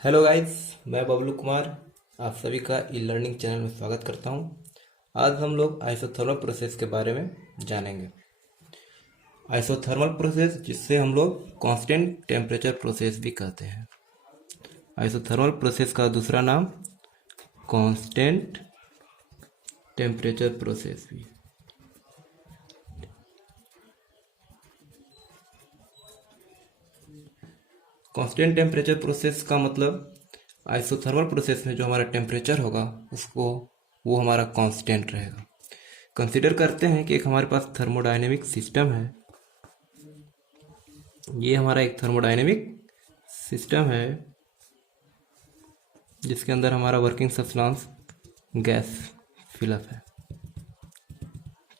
Hello guys, मैं बबलू कुमार आप सभी का ई लर्निंग चैनल में स्वागत करता हूं। आज हम लोग आइसोथर्मल प्रोसेस के बारे में जानेंगे। आइसोथर्मल प्रोसेस, जिससे हम लोग कांस्टेंट टेम्परेचर प्रोसेस भी कहते हैं। आइसोथर्मल प्रोसेस का दूसरा नाम कांस्टेंट टेम्परेचर प्रोसेस भी। कांस्टेंट टेम्परेचर प्रोसेस का मतलब आइसोथर्मल प्रोसेस में जो हमारा टेम्परेचर होगा उसको वो हमारा कांस्टेंट रहेगा। कंसीडर करते हैं कि एक हमारे पास थर्मोडायनेमिक सिस्टम है। ये हमारा एक थर्मोडायनेमिक सिस्टम है जिसके अंदर हमारा वर्किंग सब्सटेंस गैस फिलअप है।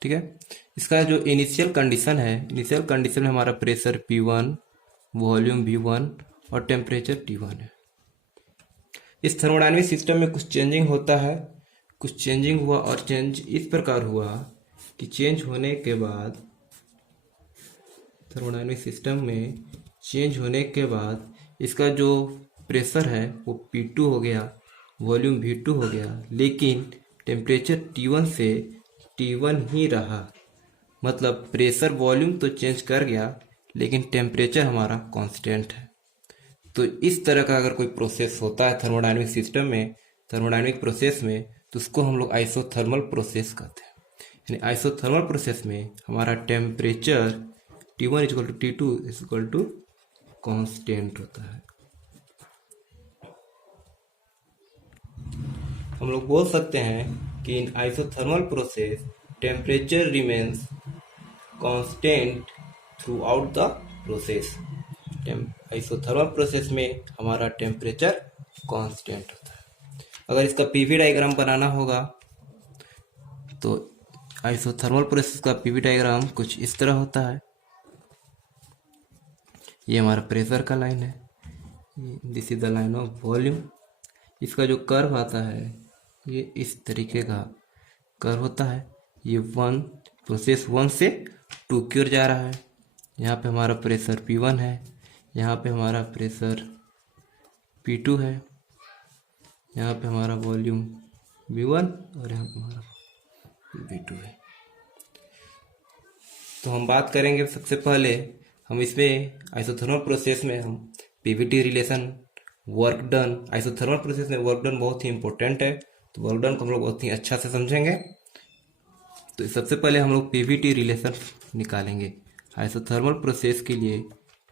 ठीक है। इसका जो इनिशियल कंडीशन में हमारा प्रेशर P1, वॉल्यूम V1 और टेम्परेचर T1 है। इस थर्मोडायनेमिक सिस्टम में कुछ चेंजिंग होता है, कुछ चेंजिंग हुआ और चेंज इस प्रकार हुआ कि चेंज होने के बाद थर्मोडायनेमिक सिस्टम में चेंज होने के बाद इसका जो प्रेशर है वो P2 हो गया, वॉल्यूम V2 हो गया, लेकिन टेम्परेचर T1 से T1 ही रहा। मतलब प्रेशर वॉल्यूम तो चेंज कर गया लेकिन टेम्परेचर हमारा कांस्टेंट है। तो इस तरह का अगर कोई प्रोसेस होता है थर्मोडायनेमिक सिस्टम में, थर्मोडायनेमिक प्रोसेस में, तो उसको हम लोग आइसोथर्मल प्रोसेस कहते हैं। यानी आइसोथर्मल प्रोसेस में हमारा temperature T1 equal to T2 equal to constant होता है। हम लोग बोल सकते हैं कि in isothermal process temperature remains constant throughout the process. Isothermal process में हमारा टेम्परेचर कांस्टेंट होता है। अगर इसका पीवी डायग्राम बनाना होगा तो आइसोथर्मल प्रोसेस का पीवी डायग्राम कुछ इस तरह होता है। ये हमारा प्रेशर का लाइन है, this is the line of volume. इसका जो कर्व आता है ये इस तरीके का कर्व होता है। ये प्रोसेस 1 से 2 की ओर जा रहा है। यहाँ पे हमारा प्रेशर P1 है, यहाँ पे हमारा प्रेशर P2 है, यहाँ पे हमारा वॉल्यूम V1 और यहाँ पे हमारा V2 है। तो हम बात करेंगे सबसे पहले, हम इसमें आइसोथर्मल प्रोसेस में हम Pvt relation, work done, isothermal process में वर्क डन बहुत ही इंपॉर्टेंट है, तो वर्क डन को हम लोग बहुत ही अच्छा से समझेंगे। तो सबसे पहले हम लोग पीवीटी रिलेशन निकालेंगे। आइसोथर्मल प्रोसेस के लिए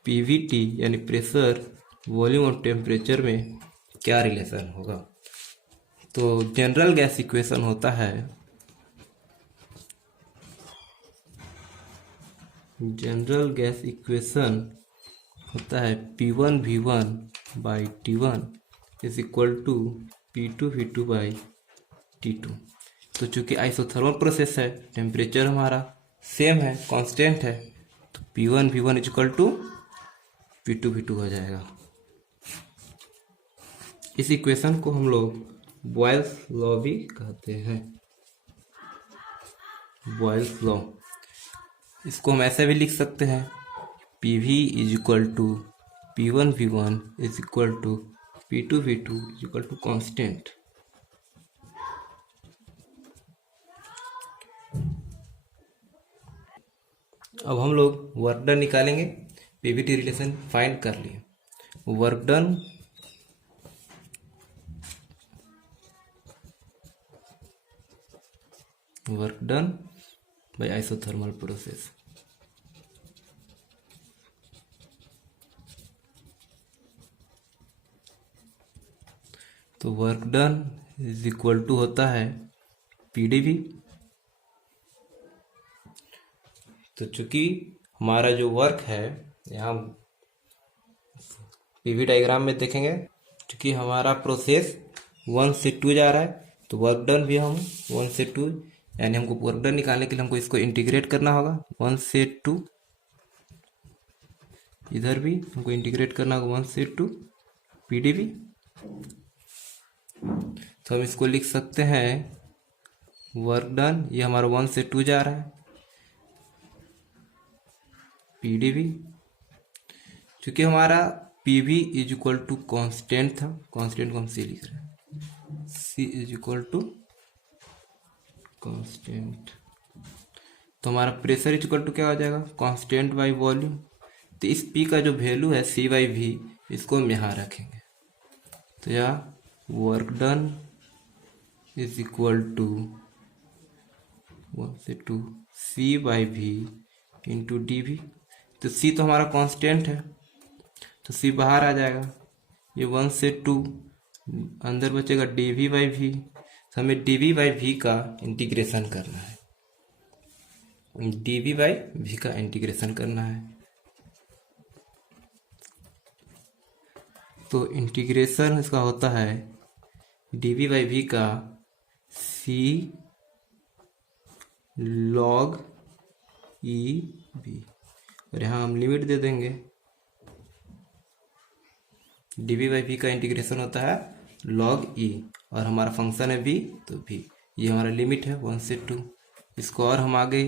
पीवीटी यानी प्रेशर, वॉल्यूम और टेम्परेचर में क्या रिलेशन होगा। तो जनरल गैस इक्वेशन होता है, जनरल गैस इक्वेशन होता है P1 V1 by T1 is equal to P2 V2 by T2। तो चूंकि आइसोथर्मल प्रोसेस है, टेम्परेचर हमारा सेम है, कांस्टेंट है, तो P1 V1 is equal to P2 V2 हो जाएगा। इस इक्वेशन को हम लोग बॉयल्स लॉ भी कहते हैं, बॉयल्स लॉ। इसको हम ऐसे भी लिख सकते हैं, PV is equal to P1 V1 is equal to P2 V2 is equal to constant. अब हम लोग वर्क डन निकालेंगे। पीवीटी रिलेशन फाइंड कर लिए। Work done by isothermal process. तो work done is equal to होता है पीडीवी। तो चूंकि हमारा जो वर्क है, यहाँ पीवी डायग्राम में देखेंगे, चूंकि हमारा प्रोसेस 1 से 2 जा रहा है, तो वर्क डन भी हम 1 से 2, यानी हमको वर्क डन निकालने के लिए हमको इसको इंटीग्रेट करना होगा 1 से 2। इधर भी हमको इंटीग्रेट करना होगा 1 से 2 पीडीवी। तो हम इसको लिख सकते हैं वर्क डन, ये हमारा 1 से 2 जा रहा है, पीडीवी। चूंकि हमारा P V is equal to constant था, कॉन्स्टेंट को हम सी लिख रहे हैं, C is equal to constant. तो हमारा प्रेशर इज इक्वल टू क्या हो जाएगा, कॉन्स्टेंट बाई वॉल्यूम। तो इस पी का जो वैल्यू है सी बाई वी, इसको हम यहाँ रखेंगे। तो यहाँ work done is equal to 1 से 2 C by V into D V. तो सी तो हमारा कांस्टेंट है, तो सी बाहर आ जाएगा, ये 1 से 2 अंदर बचेगा डी वी बाई वी। तो हमें डी वी बाई वी का इंटीग्रेशन करना है, डी वी बाई वी का इंटीग्रेशन करना है। तो इंटीग्रेशन इसका होता है डी वी बाई वी का सी लॉग ई बी, और यहाँ हम लिमिट दे देंगे। डी वी बाई वी का इंटीग्रेशन होता है लॉग ई, और हमारा फंक्शन है v, तो v ये हमारा लिमिट है 1 से 2। इसको और हम आगे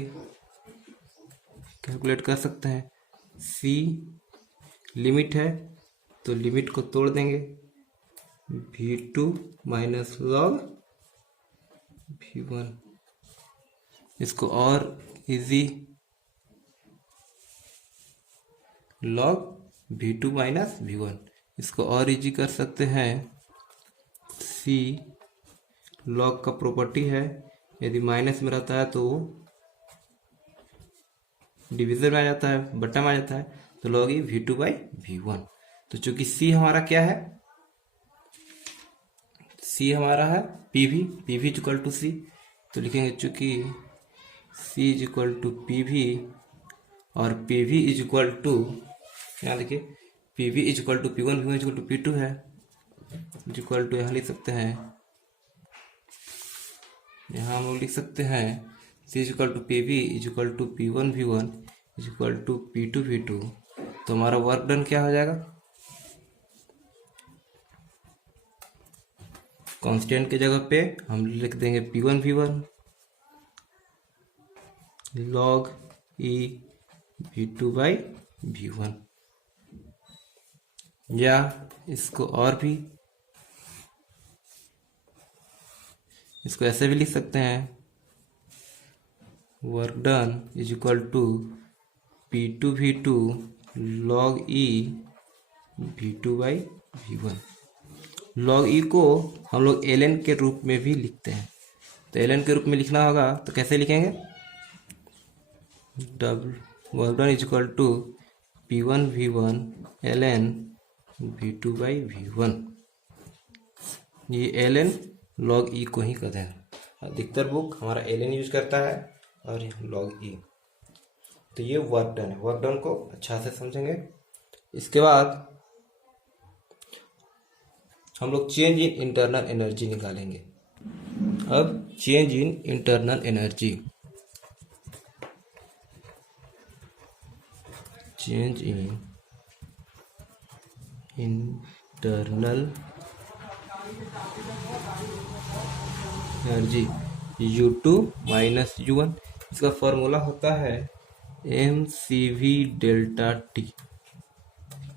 कैलकुलेट कर सकते हैं। c लिमिट है, तो लिमिट को तोड़ देंगे, v2 माइनस लॉग v1। इसको और easy log v2 minus v1, इसको और इजी कर सकते हैं। c लॉग का प्रॉपर्टी है, यदि माइनस में रहता है तो डिवीजन में आ जाता है, बट्टा में आ जाता है, तो log E v2 by v1। तो चूंकि c हमारा क्या है, c हमारा है pv, pv is equal to c, तो लिखेंगे चूंकि c is equal to pv और pv इज इक्वल टू, यहाँ देखिए pv is equal to p1, v1 is equal to p2 है, इज इक्वल टू यहाँ लिख सकते हैं, यहाँ हम लोग लिख सकते हैं c is equal to pv is equal to p1 v1 is equal to p2 v2। तो हमारा वर्क डन क्या हो जाएगा, कांस्टेंट के जगह पे हम लिख देंगे p1 v1 log E v2 by v1, या इसको और भी, इसको ऐसे भी लिख सकते हैं, work done is equal to p2 v2 log E v2 by v1। Log E को हम लोग ln के रूप में भी लिखते हैं, तो ln के रूप में लिखना होगा तो कैसे लिखेंगे, work done is equal to p1 v1 ln v2 by v1। ये ln log e को ही कहते हैं, अधिकतर बुक हमारा ln यूज करता है और log e। तो ये वर्क डन है, वर्क डन को अच्छा से समझेंगे। इसके बाद हम लोग चेंज इन इंटरनल एनर्जी निकालेंगे। अब change in internal energy, change in internal energy U2 minus U1, इसका फॉर्मूला होता है mCV डेल्टा टी।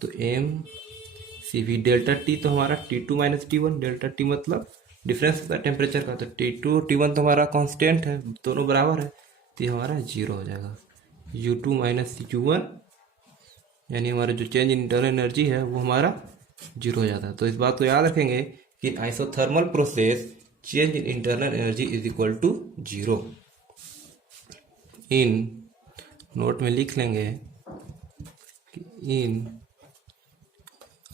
तो mCV डेल्टा टी तो हमारा T2 minus T1, delta T मतलब डिफरेंस होता है टेम्परेचर का, तो T2 T1 तो हमारा कांस्टेंट है, दोनों बराबर है, तो ये हमारा 0 हो जाएगा। U2 माइनस U1 यानी हमारा जो चेंज इन इंटरनल एनर्जी है वो हमारा 0 हो जाता है। तो इस बात को याद रखेंगे कि isothermal process change in internal energy is equal to 0। इन नोट में लिख लेंगे कि in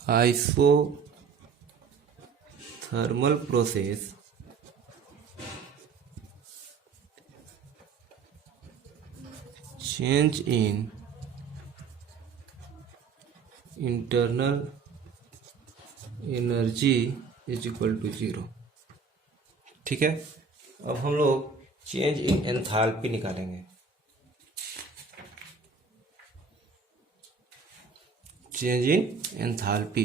isothermal process change in internal energy is equal to 0। ठीक है, अब हम लोग चेंज इन एंथैल्पी निकालेंगे। Change in enthalpy,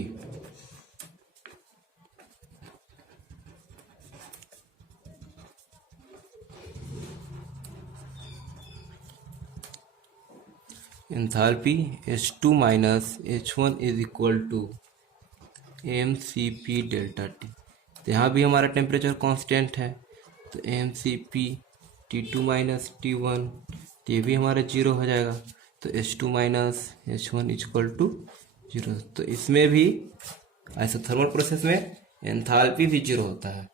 enthalpy H2 minus H1 is equal to M C P delta T. तो यहाँ भी हमारा टेम्परेचर कांस्टेंट है, तो M C P T two minus T one, ये भी हमारा जीरो हो जाएगा। तो H two minus H one equal to zero. तो इसमें भी आइसोथर्मल प्रोसेस में एंथैल्पी भी जीरो होता है।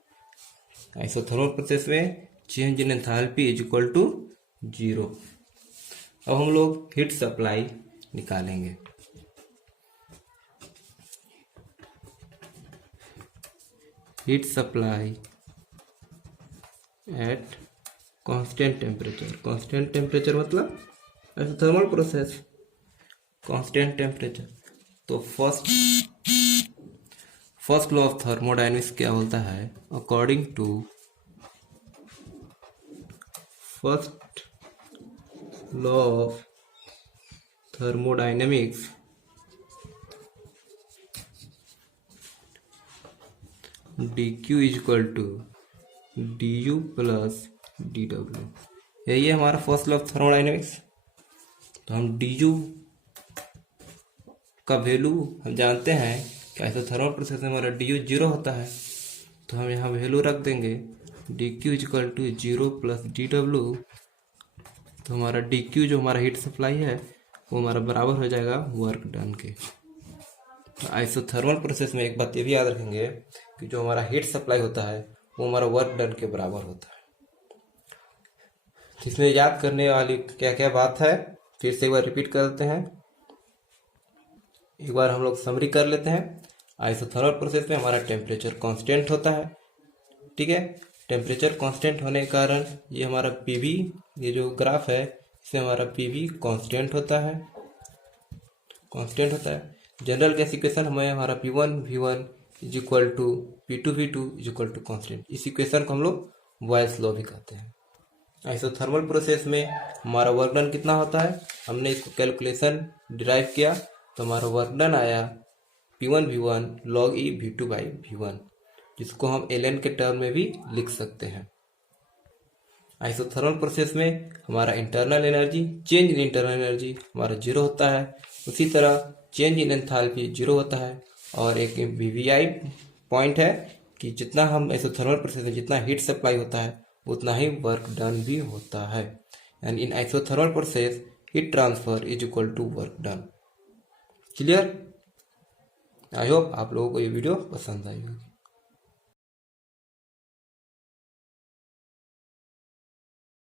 आइसोथर्मल प्रोसेस में change in enthalpy is equal to zero. अब हम लोग हीट सप्लाई निकालेंगे। Heat supply at constant temperature. Constant temperature मतलब आइसोथर्मल प्रोसेस, कांस्टेंट टेम्परेचर। तो फर्स्ट लॉ ऑफ थर्मोडायनेमिक्स क्या बोलता है? According to first law of thermodynamics, dq is equal to du plus dw। यही है हमारा फर्स्ट लॉ ऑफ थर्मोडायनेमिक्स। तो हम du का वैल्यू हम जानते हैं कि आइसोथर्मल प्रोसेस में हमारा du जीरो होता है, तो हम यहाँ वैल्यू रख देंगे dq is equal to zero plus dw। तो हमारा dq जो हमारा हीट सप्लाई है वो हमारा बराबर हो जाएगा वर्क डन के। आइसोथर्मल प्रोसेस में एक बात ये भी याद रखेंगे कि जो हमारा हीट सप्लाई होता है वो हमारा वर्क डन के बराबर होता है। इसमें याद करने वाली क्या क्या बात है, फिर से एक बार रिपीट कर देते हैं। एक बार हम लोग समरी कर लेते हैं। आइसोथर्मल प्रोसेस में हमारा टेम्परेचर कांस्टेंट होता है, ठीक है। टेम्परेचर कांस्टेंट होने के कारण ये हमारा पीवी, ये जो ग्राफ है इसमें हमारा पीवी कांस्टेंट होता है, कांस्टेंट होता है। जनरल गैस इक्वेशन हमें हमारा P1 V1 is equal to P2 V2 is equal to constant. इस इक्वेशन को हम लोग बॉयल्स लॉ भी कहते हैं। आइसोथर्मल प्रोसेस में हमारा वर्क डन कितना होता है, हमने इसको कैलकुलेशन डिराइव किया तो हमारा वर्क डन आया P1 V1 log E V2 by V1, जिसको हम ln के टर्म में भी लिख सकते हैं। आइसोथर्मल प्रोसेस में हमारा internal energy, change in internal energy हमारा जीरो होता है। उसी तरह चेंज इन एंथैल्पी जीरो होता है। और एक वीवीआई पॉइंट है कि जितना हम आइसोथर्मल प्रोसेस में जितना हीट सप्लाई होता है उतना ही वर्क डन भी होता है। And in isothermal process heat transfer is equal to work done. Clear? I hope आप लोगों को ये वीडियो पसंद आई होगी।